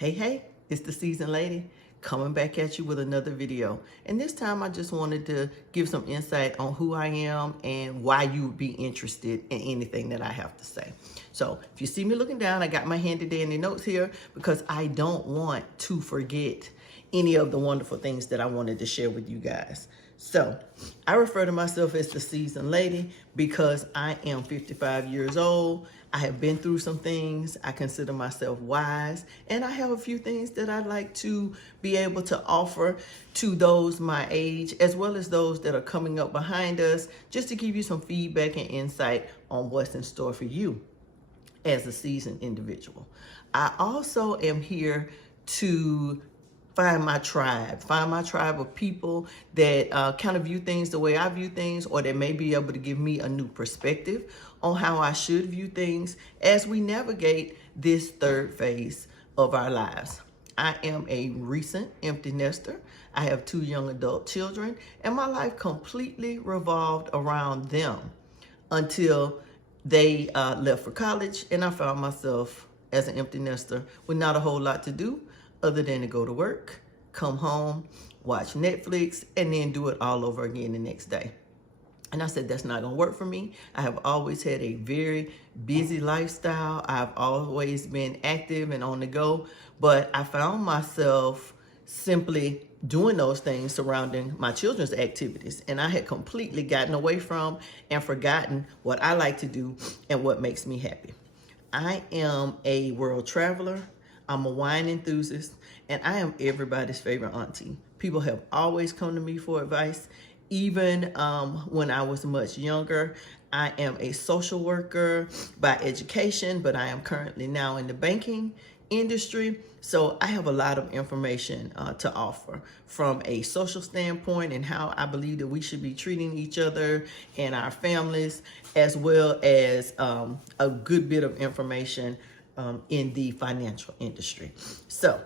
Hey, it's the seasoned lady coming back at you with another video. And this time I just wanted to give some insight on who I am and why you would be interested in anything that I have to say. So if you see me looking down, I got my handy dandy notes here because I don't want to forget any of the wonderful things that I wanted to share with you guys. So I refer to myself as the seasoned lady because I am 55 years old. I have been through some things. I consider myself wise, and I have a few things that I'd like to be able to offer to those my age, as well as those that are coming up behind us, just to give you some feedback and insight on what's in store for you as a seasoned individual. I also am here to find my tribe of people that kind of view things the way I view things, or that may be able to give me a new perspective on how I should view things as we navigate this third phase of our lives. I am a recent empty nester. I have 2 young adult children, and my life completely revolved around them until they left for college, and I found myself as an empty nester with not a whole lot to do other than to go to work, come home, watch Netflix, and then do it all over again the next day. And I said, that's not gonna work for me. I have always had a very busy lifestyle. I've always been active and on the go, but I found myself simply doing those things surrounding my children's activities. And I had completely gotten away from and forgotten what I like to do and what makes me happy. I am a world traveler. I'm a wine enthusiast, and I am everybody's favorite auntie. People have always come to me for advice, even when I was much younger. I am a social worker by education, but I am currently now in the banking industry. So I have a lot of information to offer from a social standpoint and how I believe that we should be treating each other and our families, as well as a good bit of information in the financial industry. So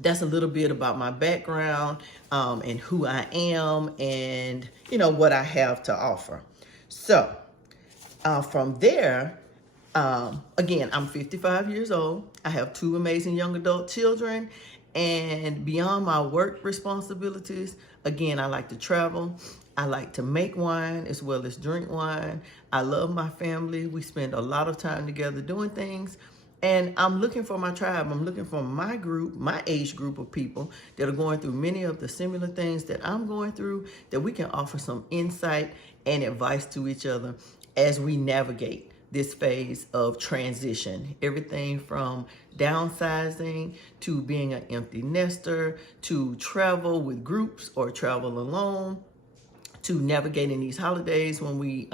that's a little bit about my background and who I am and, what I have to offer. So from there, again, I'm 55 years old. I have 2 amazing young adult children. And beyond my work responsibilities, again, I like to travel. I like to make wine as well as drink wine. I love my family. We spend a lot of time together doing things. And I'm looking for my tribe. I'm looking for my group, my age group of people that are going through many of the similar things that I'm going through, that we can offer some insight and advice to each other as we navigate this phase of transition. Everything from downsizing to being an empty nester, to travel with groups or travel alone, to navigating these holidays when we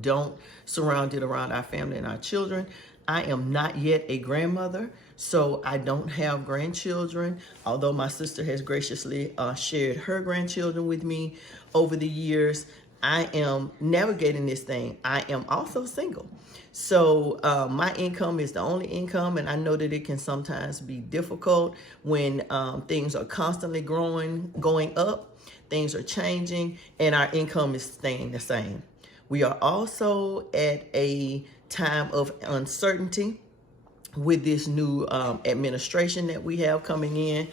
don't surround it around our family and our children. I am not yet a grandmother, so I don't have grandchildren, although my sister has graciously shared her grandchildren with me over the years. I am navigating this thing. I am also single. So my income is the only income, and I know that it can sometimes be difficult when things are constantly going up, things are changing, and our income is staying the same. We are also at a time of uncertainty with this new administration that we have coming in.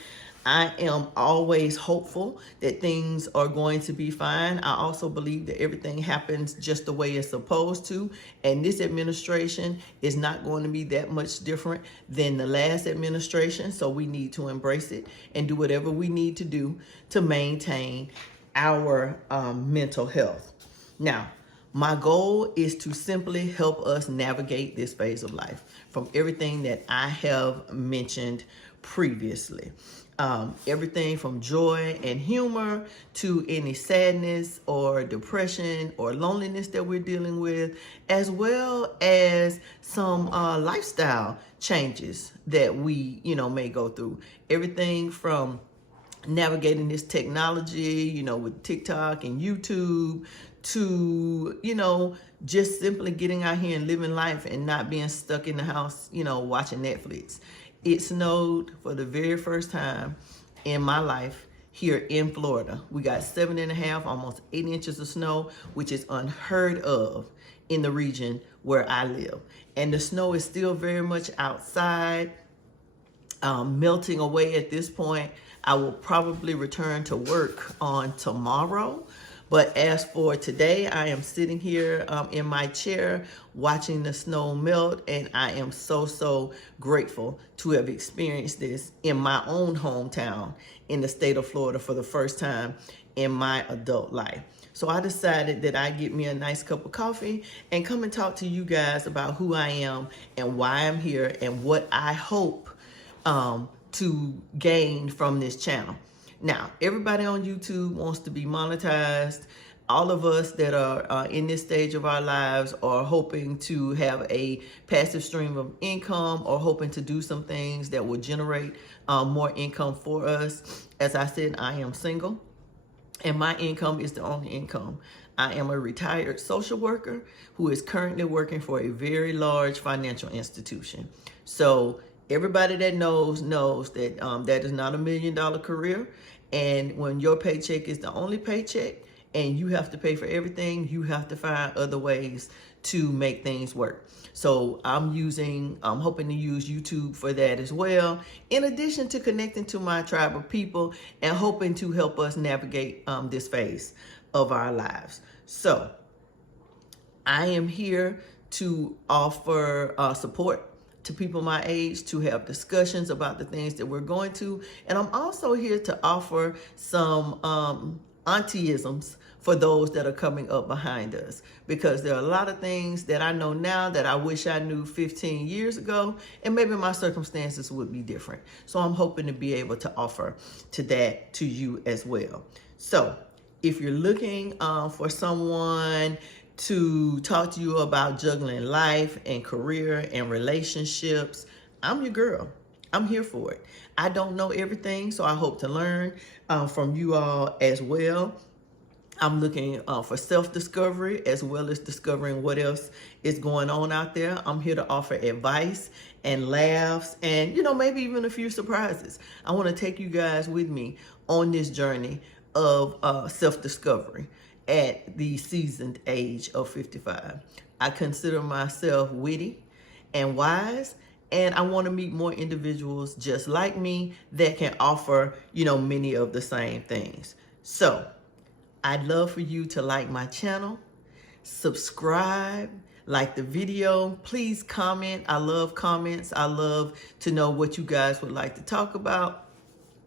I am always hopeful that things are going to be fine. I also believe that everything happens just the way it's supposed to. And this administration is not going to be that much different than the last administration. So we need to embrace it and do whatever we need to do to maintain our mental health. Now, my goal is to simply help us navigate this phase of life from everything that I have mentioned previously. Everything from joy and humor to any sadness or depression or loneliness that we're dealing with, as well as some lifestyle changes that we, may go through. Everything from navigating this technology, with TikTok and YouTube, to, just simply getting out here and living life and not being stuck in the house, watching Netflix. It snowed for the very first time in my life here in Florida. We got 7.5, almost 8 inches of snow, which is unheard of in the region where I live. And the snow is still very much outside. melting away at this point. I will probably return to work on tomorrow. But as for today, I am sitting here in my chair watching the snow melt, and I am so grateful to have experienced this in my own hometown in the state of Florida for the first time in my adult life. So I decided that I'd get me a nice cup of coffee and come and talk to you guys about who I am and why I'm here and what I hope to gain from this channel. Now, everybody on YouTube wants to be monetized. All of us that are in this stage of our lives are hoping to have a passive stream of income or hoping to do some things that will generate more income for us. As I said, I am single, and my income is the only income. I am a retired social worker who is currently working for a very large financial institution. So everybody that knows that that is not $1 million career. And when your paycheck is the only paycheck and you have to pay for everything, you have to find other ways to make things work. So I'm hoping to use YouTube for that as well, in addition to connecting to my tribe of people and hoping to help us navigate this phase of our lives. So I am here to offer support to people my age, to have discussions about the things that we're going to. And I'm also here to offer some auntie-isms for those that are coming up behind us, because there are a lot of things that I know now that I wish I knew 15 years ago, and maybe my circumstances would be different. So I'm hoping to be able to offer that to you as well. So if you're looking for someone to talk to you about juggling life and career and relationships, I'm your girl. I'm here for it. I don't know everything, so I hope to learn from you all as well. I'm looking for self-discovery as well as discovering what else is going on out there. I'm here to offer advice and laughs and, maybe even a few surprises. I want to take you guys with me on this journey of self-discovery at the seasoned age of 55. I consider myself witty and wise, and I want to meet more individuals just like me that can offer, many of the same things. So I'd love for you to like my channel, subscribe, like the video, please comment. I love comments. I love to know what you guys would like to talk about.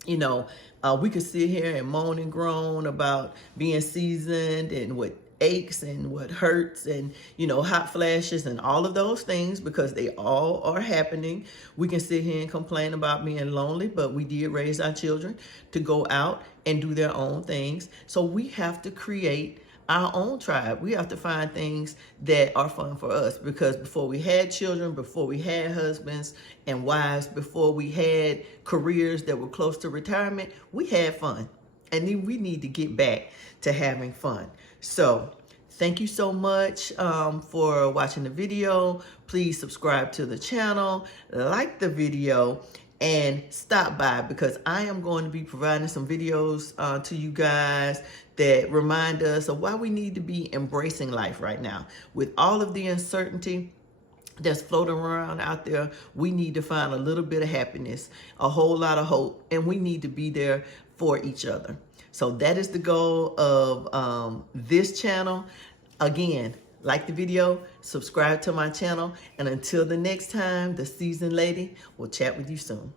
We could sit here and moan and groan about being seasoned and what aches and what hurts and, hot flashes and all of those things, because they all are happening. We can sit here and complain about being lonely, but we did raise our children to go out and do their own things. So we have to create our own tribe. We have to find things that are fun for us, because before we had children, before we had husbands and wives, before we had careers that were close to retirement, we had fun. And then we need to get back to having fun. So thank you so much for watching the video. Please subscribe to the channel, like the video, and stop by, because I am going to be providing some videos to you guys that remind us of why we need to be embracing life right now. With all of the uncertainty that's floating around out there, we need to find a little bit of happiness, a whole lot of hope, and we need to be there for each other. So that is the goal of this channel. Again, like the video, subscribe to my channel, and until the next time, the seasoned lady will chat with you soon.